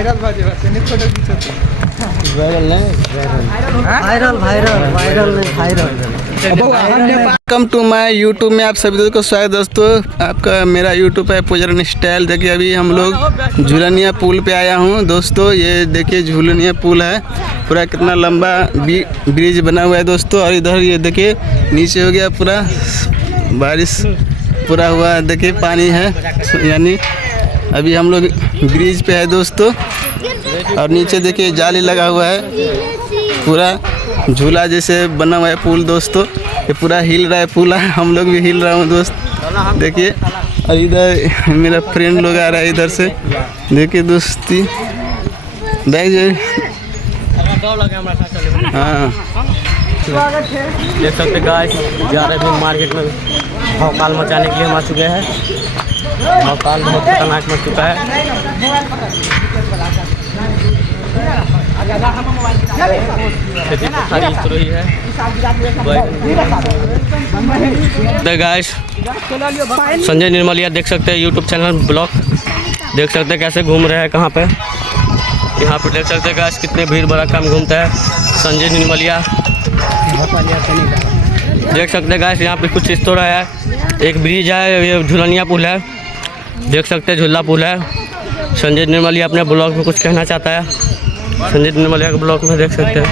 Viral বাজে বাজে নে ফটো खींचो वायरल नहीं वायरल वायरल वायरल नहीं viral. Welcome to my YouTube में आप सभी दोस्तों को स्वागत दोस्तों। आपका मेरा यूट्यूब है पुजरन स्टाइल। देखिए अभी हम लोग झूलनिया पुल पे आया हूँ दोस्तों। ये देखिए झूलनिया पुल है, पूरा कितना लंबा ब्रिज बना हुआ है दोस्तों। और इधर ये देखिए नीचे हो गया पूरा बारिश पूरा हुआ है, देखिए पानी है, यानी अभी हम लोग ब्रिज पे है दोस्तों। और नीचे देखिए जाली लगा हुआ है, पूरा झूला जैसे बना हुआ है पुल दोस्तों। ये पूरा हिल रहा है पुल, हम लोग भी हिल रहा हूँ दोस्त देखिए। और इधर मेरा फ्रेंड लोग आ रहा है इधर से, देखिए दोस्ती बैग जो हाँ देख सकते गाइस जा रहे थे मार्केट में भौकाल मचाने के लिए हम आ चुके हैं। भौकाल बहुत खतरनाक मच चुका है। गाइस संजय निर्मलिया देख सकते हैं यूट्यूब चैनल ब्लॉग देख सकते हैं कैसे घूम रहे हैं कहाँ पे। यहाँ पे देख सकते हैं गाइस कितने भीड़ भड़ा काम घूमता है संजय निर्मलिया। देख सकते हैं गाइस यहाँ पे कुछ इस तरह है, एक ब्रिज है, ये झूलनिया पुल है, देख सकते हैं झूला पुल है। संजय निर्मलिया अपने ब्लॉग में कुछ कहना चाहता है, संजय निर्मलिया के ब्लॉग में देख सकते हैं।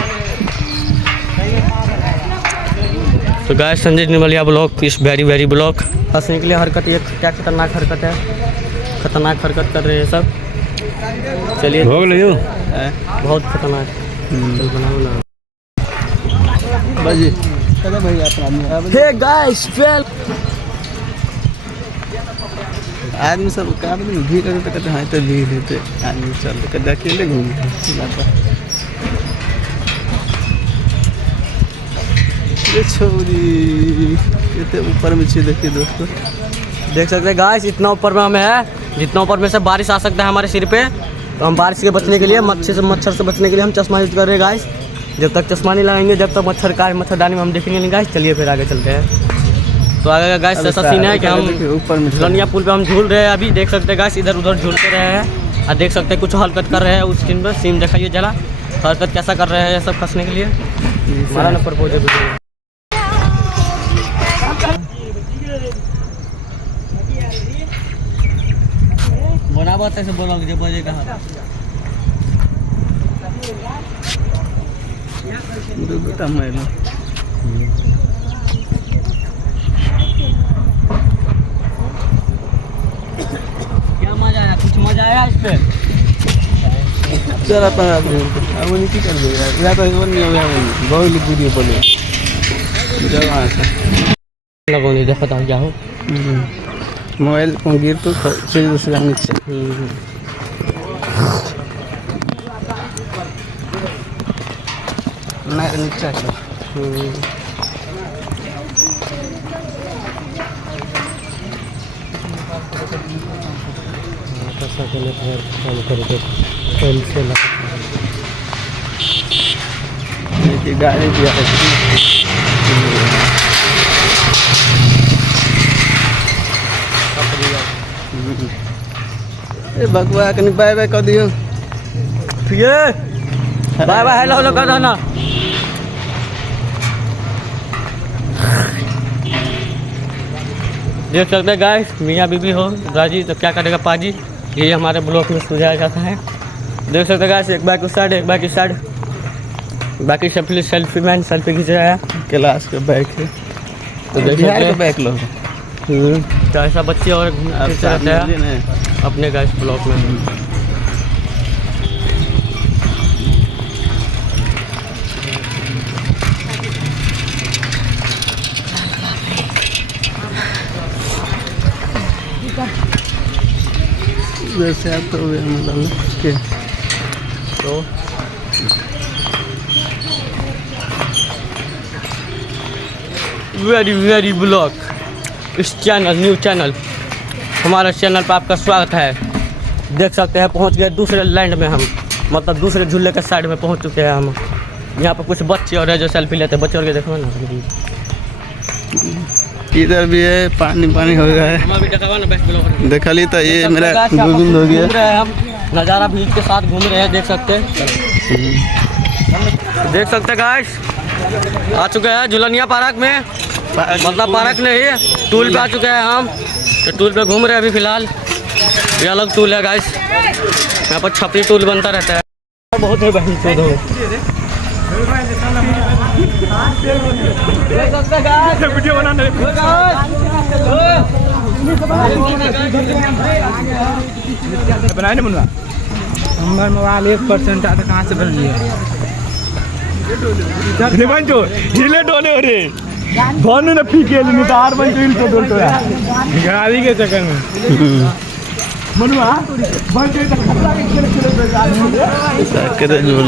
तो गाइस संजय निर्मलिया ब्लॉग इस वेरी ब्लॉग हंसने के लिए हरकत, ये क्या खतरनाक हरकत है, खतरनाक हरकत कर रहे हैं सब। चलिए भोग लियो बहुत खतरनाक बाजी हे गाइस फेल आदमी सब का भीड़ तो कहते हैं तो भीड़ है, आदमी चल कर अकेले घूम ये छोरी कितने ऊपर में छे देखिए दोस्तों। देख सकते हैं गाइस इतना ऊपर में हमें है, जितना ऊपर में से बारिश आ सकता है हमारे सिर पे। तो हम बारिश से बचने के लिए मच्छर से बचने के लिए हम चश्मा यूज कर रहे हैं गाइस। जब तक चश्मा नहीं लगाएंगे जब तक मच्छरदानी में हम देखेंगे नहीं गाइस। चलिए फिर आगे चलते हैं। तो आगे का गाइस ऐसा सीन है कि हम ऊपर में झूलनिया पुल पे हम झूल रहे हैं अभी। देख सकते हैं गाइस इधर उधर झूलते रहे हैं और देख सकते हैं कुछ हरकत कर रहे हैं उस सीन पर। सीन दिखाइए जरा हरकत कैसा कर रहे हैं सब फंसने के लिए। हमारा नंबर पहुँचे बना बात ऐसे बोला मुझे बजे कहाँ क्या मजा आया, कुछ मजा आया इस पे। चल अपन अब नहीं की कर दे यार तो नहीं हो गया बहुत वीडियो बोले जब आ लगो नहीं देखो तो क्या हो मोबाइल को गिर तो चीज दूसरा नीचे नहीं नीचे गाड़ी भी भगवा कहीं बाय बाय कर दियो। बाय बाय हेलो हेलो कर देना। देख सकते हैं गाइस मियाँ बीबी हो राजी तो क्या करेगा पाजी, ये हमारे ब्लॉक में सुझाया जाता है। देख सकते हैं गाइस एक बाइक उस साइड एक बाइक इस साइड, बाकी सब सेल्फी मैन सेल्फी खींच रहा है। क्लास का बैग है तो देख सकते हैं बैग लो तो ऐसा बच्चे और रहते हैं अपने गाइस ब्लॉक में। जैसे आप तो मतलब के तो वेरी ब्लॉग इस चैनल न्यू चैनल हमारे चैनल पर आपका स्वागत है। देख सकते हैं पहुंच गए दूसरे लैंड में हम, मतलब दूसरे झूले के साइड में पहुंच चुके हैं हम। यहाँ पर कुछ बच्चे और है जो सेल्फी लेते हैं, बच्चे और के देखो ना इधर भी है पानी पानी हो गया है। हम अभी देखा ना बेस्ट ब्लॉग देखा ली तो ये मेरा गोविंद हो गया। नज़ारा बीच के साथ घूम रहे हैं, देख सकते हैं। देख सकते हैं गाइस, आ चुके हैं झूलनिया पार्क में, मतलब पार्क नहीं, टूल पे आ चुके हैं हम। तो टूल पे घूम रहे हैं अभी फ़िलहाल। ये अलग टूल है गाइस, यहाँ पर छपरी टूल बनता रहता है। बहुत है भाई, देख सकते हैं गाइस, वीडियो बनाने बनाए ना बनवा। हमारे मोबाइल 1% आता कहाँ से बन लिया? बन जो हिले डोले हो रे भानु ने पी के लिए तार बन जो इनको डोल तो यार गाड़ी के चक्कर में मनुआ बन जो खतरा के खेल झूल